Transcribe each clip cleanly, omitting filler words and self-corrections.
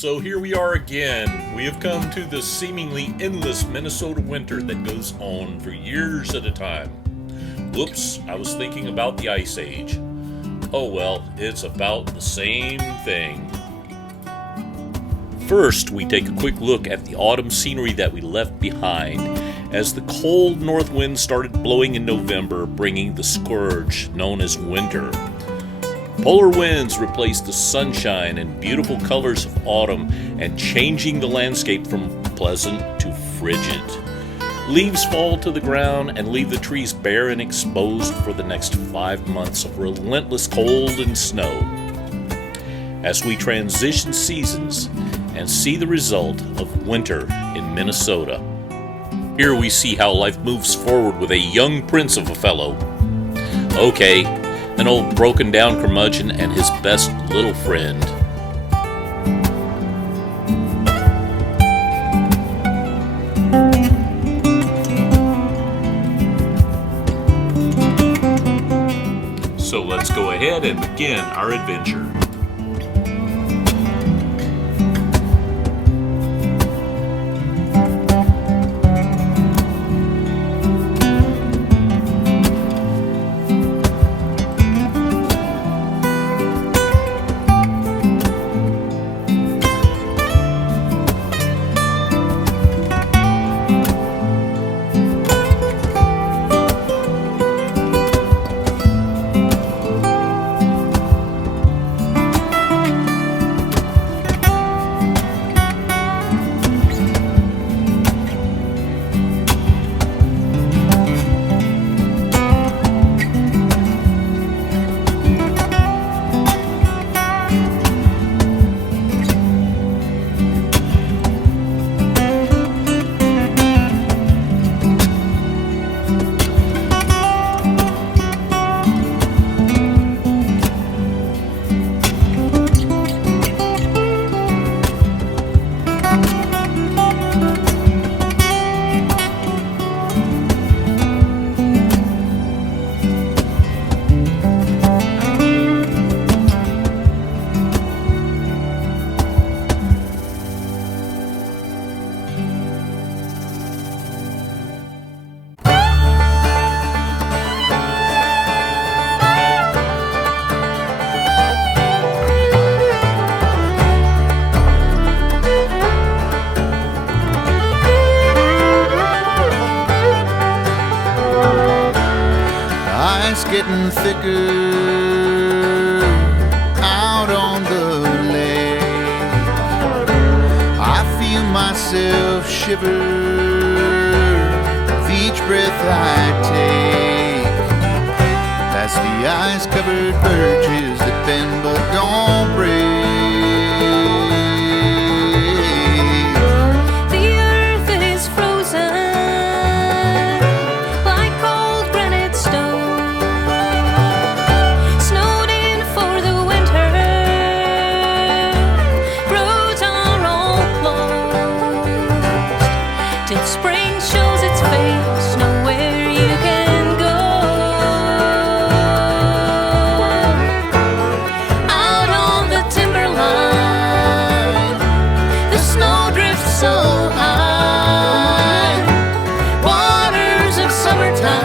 So here we are again. We have come to the seemingly endless Minnesota winter that goes on for years at a time. Whoops, I was thinking about the Ice Age. Oh well, it's about the same thing. First, we take a quick look at the autumn scenery that we left behind as the cold north wind started blowing in November, bringing the scourge known as winter. Polar winds replaced the sunshine and beautiful colors of autumn and changing the landscape from pleasant to frigid. Leaves fall to the ground and leave the trees bare and exposed for the next 5 months of relentless cold and snow. As we transition seasons and see the result of winter in Minnesota. Here we see how life moves forward with a young prince of a fellow. Okay, an old broken down curmudgeon and his best little friend. So let's go ahead and begin our adventure. Getting thicker out on the lake. I feel myself shiver with each breath I take. Past the ice-covered birches that bend but don't break. Spring shows its face, nowhere you can go. Out on the timberline, the snow drifts so high. Waters of summertime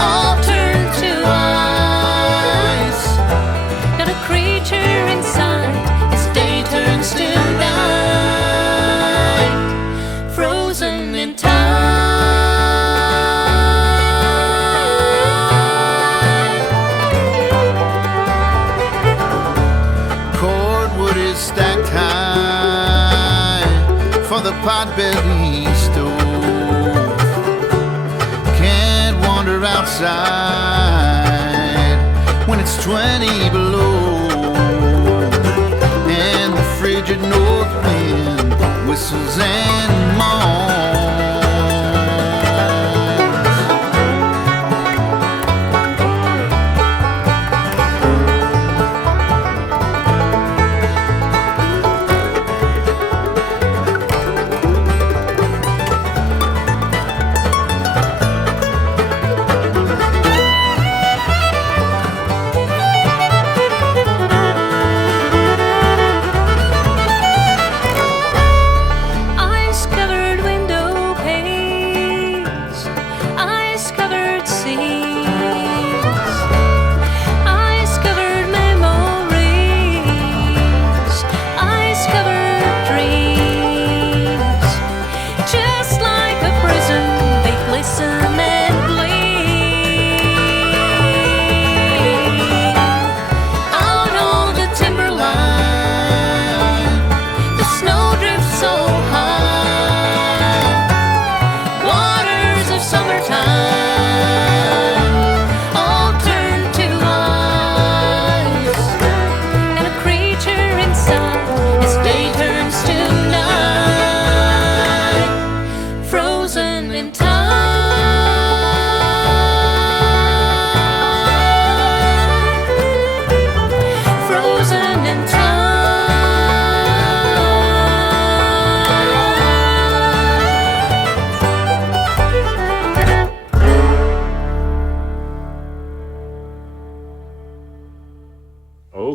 all turn to ice. Not a creature inside, as day turns to night. Frozen in time. Cordwood is stacked high for the potbelly stove. Can't wander outside when it's 20 below, and the frigid north wind whistles and moans.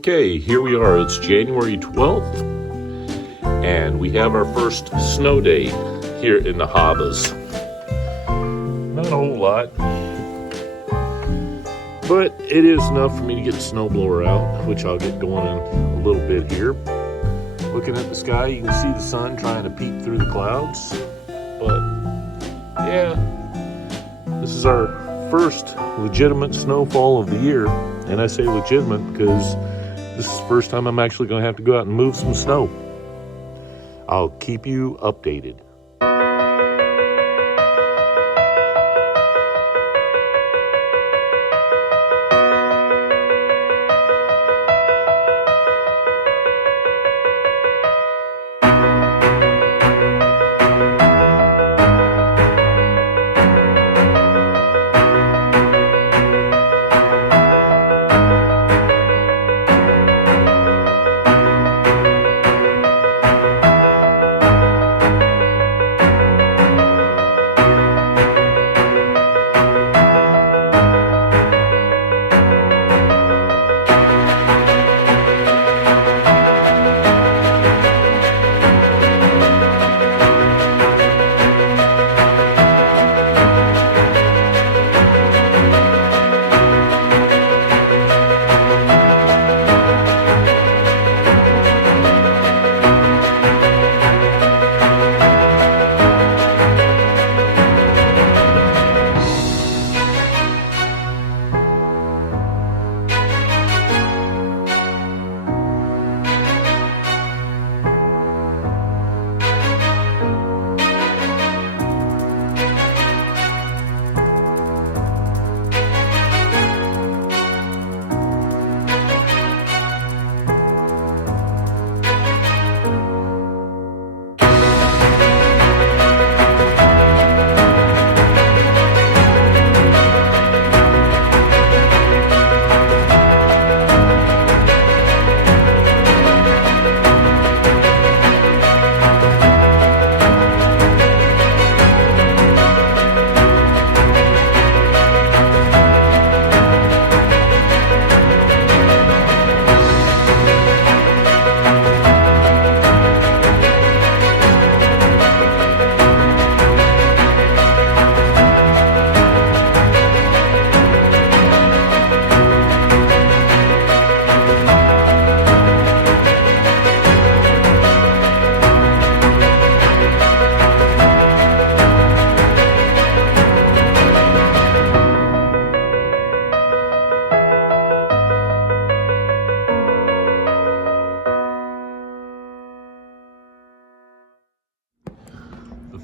Okay, here we are. It's January 12th, and we have our first snow day here in the Havas. Not a whole lot, but it is enough for me to get the snowblower out, which I'll get going in a little bit here. Looking at the sky, you can see the sun trying to peek through the clouds, but yeah, this is our first legitimate snowfall of the year, and I say legitimate because this is the first time I'm actually going to have to go out and move some snow. I'll keep you updated.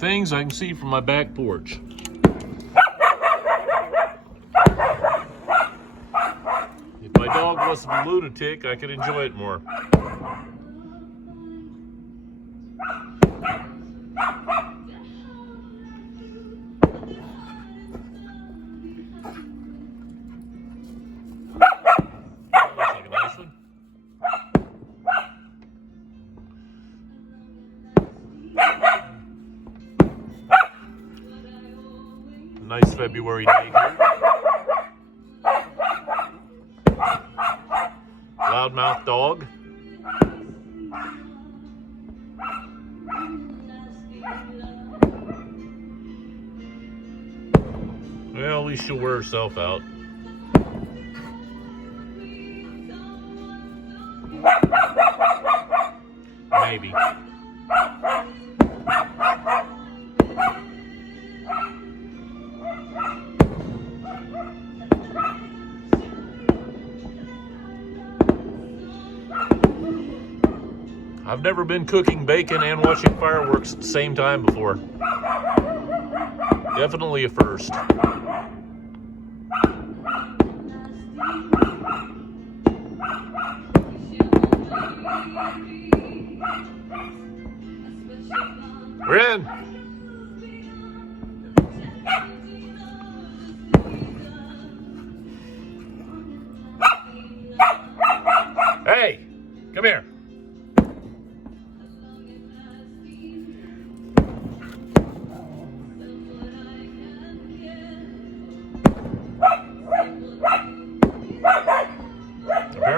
Things I can see from my back porch. If my dog wasn't a lunatic, I could enjoy it more. That looks like a nice one. Nice February day here. Loudmouth dog. Well, at least she'll wear herself out. Maybe. I've never been cooking bacon and watching fireworks at the same time before. Definitely a first. We're in. Hey, come here.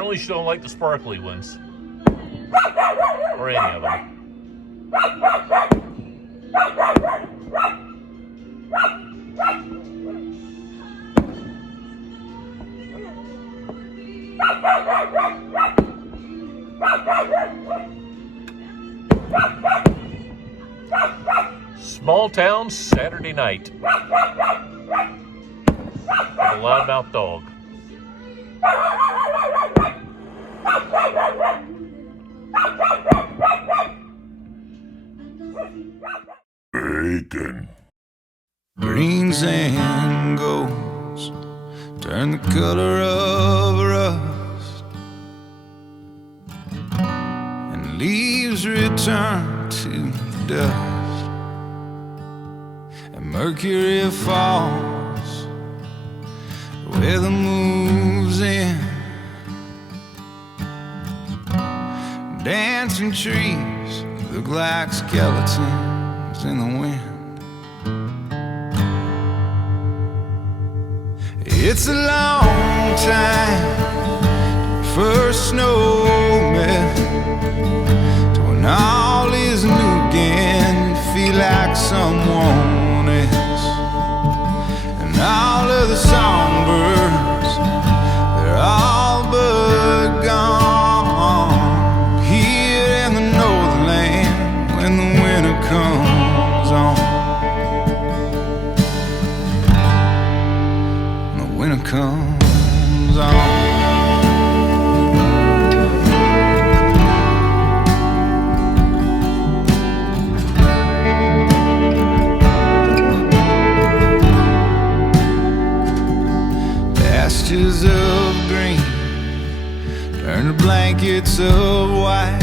Apparently she don't like the sparkly ones. Or any of them. Small town Saturday night. With a loudmouth dog. Bacon. Greens and golds turn the color of rust, and leaves return to dust, and mercury falls where the moves in. Dancing trees look like skeletons in the wind. It's a long time first snow melt, to when all is new again. You feel like someone else, and all of the songbirds, they're all but gone. Here in the Northland, when the winter comes on, winter comes on. Pastures of green turn to blankets of white.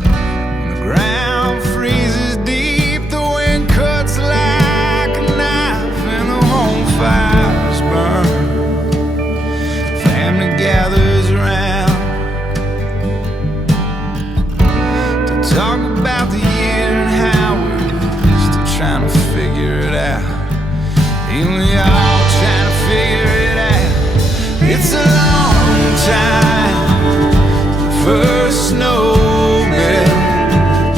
When the ground freezes deep, the wind cuts like a knife, and the home fires burn. Family gathers around to talk about the year and how we're still trying to figure it out. And we all trying to figure it out. It's a long time, first snow melt,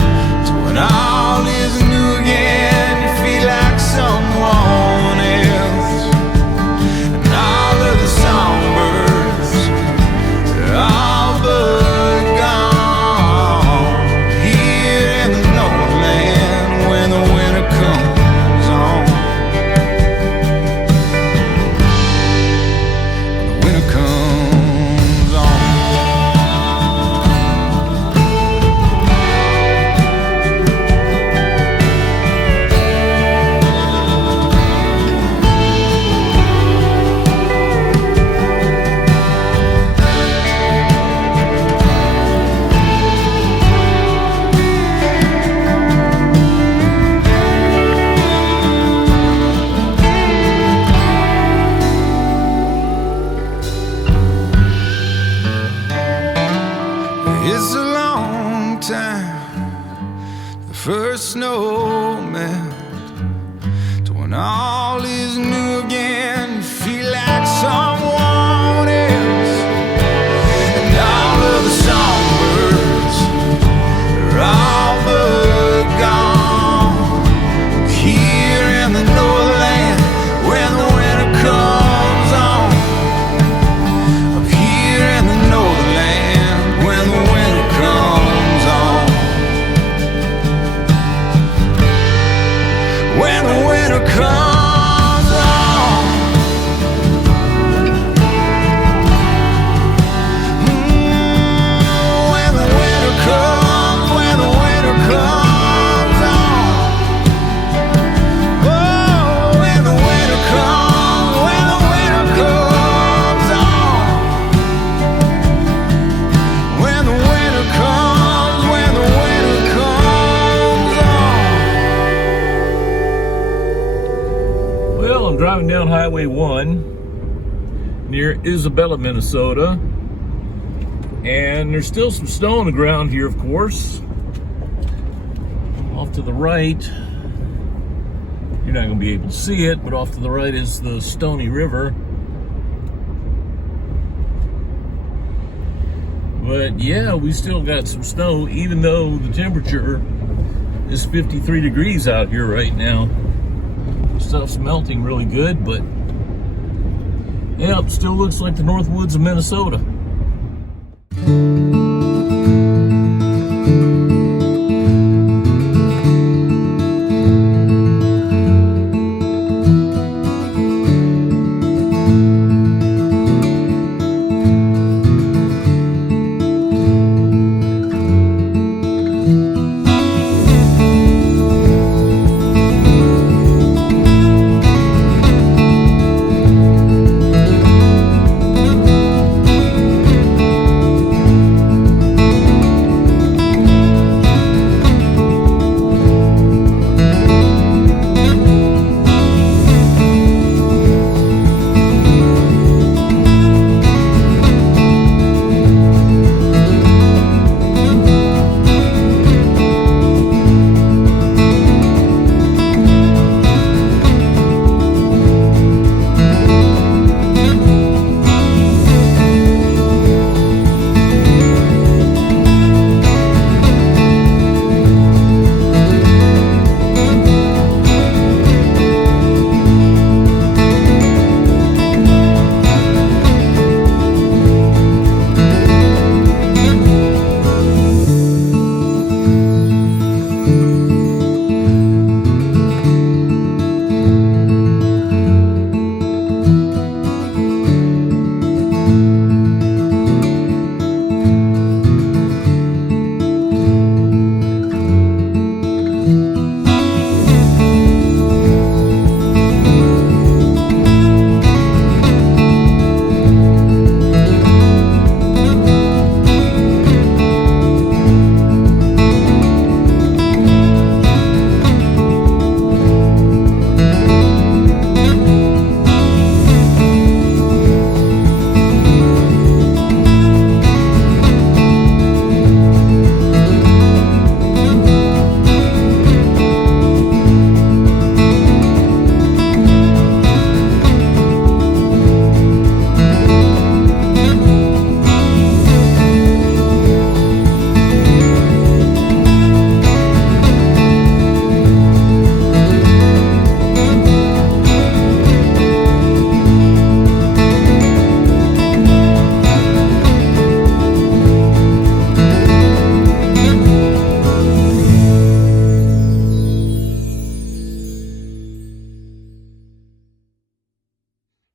to when all is new again. You feel like someone else, and all of the songbirds, they're all but gone. Here in the Northland, when the winter comes on, when the winter comes on. It's a long time, the first snow melt, to when all is new again. You feel like someone else, and all of the songbirds are all but gone. Here in the Northland, when the winter comes on, up here in the Northland, when the winter comes on, when the winter comes on, when the winter comes, when the winter comes on, oh, when the winter comes, when the winter comes on, when the winter comes, when the winter comes on. Well, I'm driving down Highway 1 near Isabella, Minnesota. And there's still some snow on the ground here, of course. Off to the right, you're not going to be able to see it, but off to the right is the Stony River. But yeah, we still got some snow, even though the temperature is 53 degrees out here right now. Stuff's melting really good, but yeah, it still looks like the North Woods of Minnesota.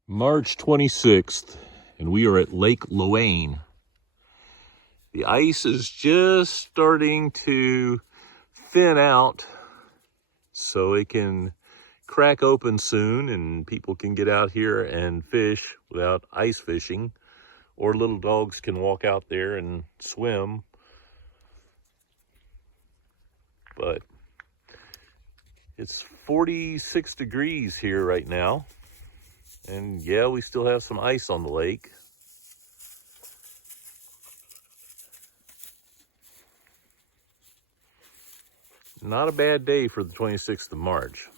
March 26th, and we are at Lake Lorain. The ice is just starting to thin out, so it can crack open soon and people can get out here and fish without ice fishing, or little dogs can walk out there and swim. But it's 46 degrees here right now. And yeah, we still have some ice on the lake. Not a bad day for the 26th of March.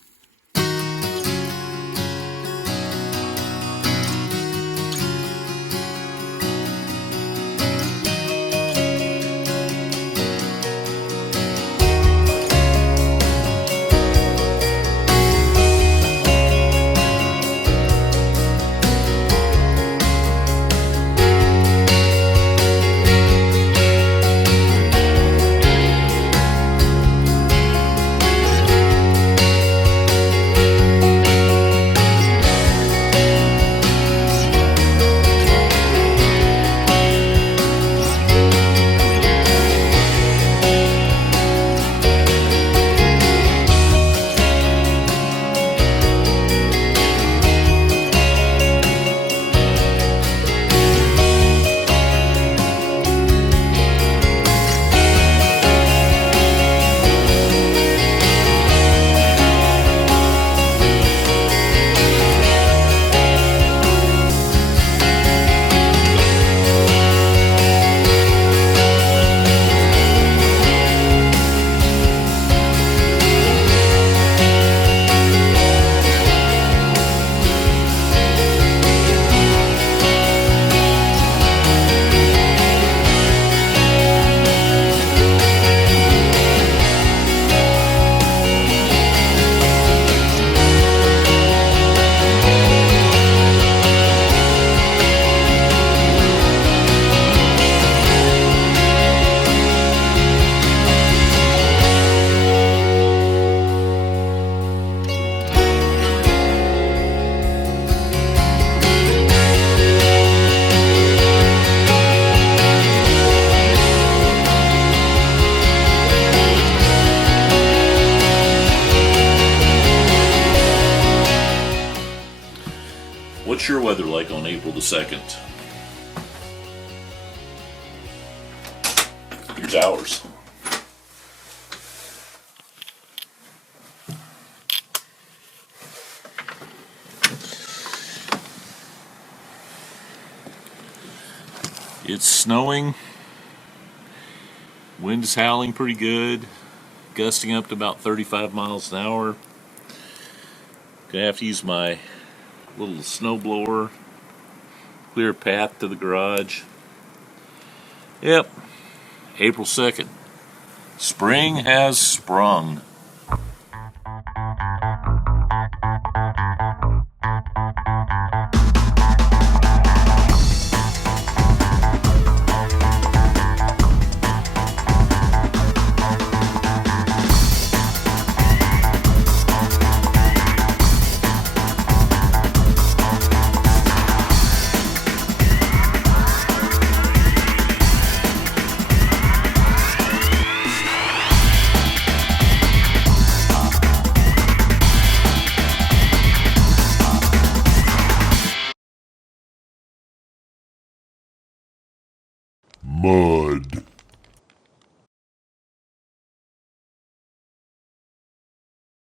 What's your weather like on April the 2nd? Here's ours. It's snowing. Wind is howling pretty good. Gusting up to about 35 miles an hour. Gonna have to use my little snow blower. Clear a path to the garage. Yep. April 2nd. Spring has sprung. Mud.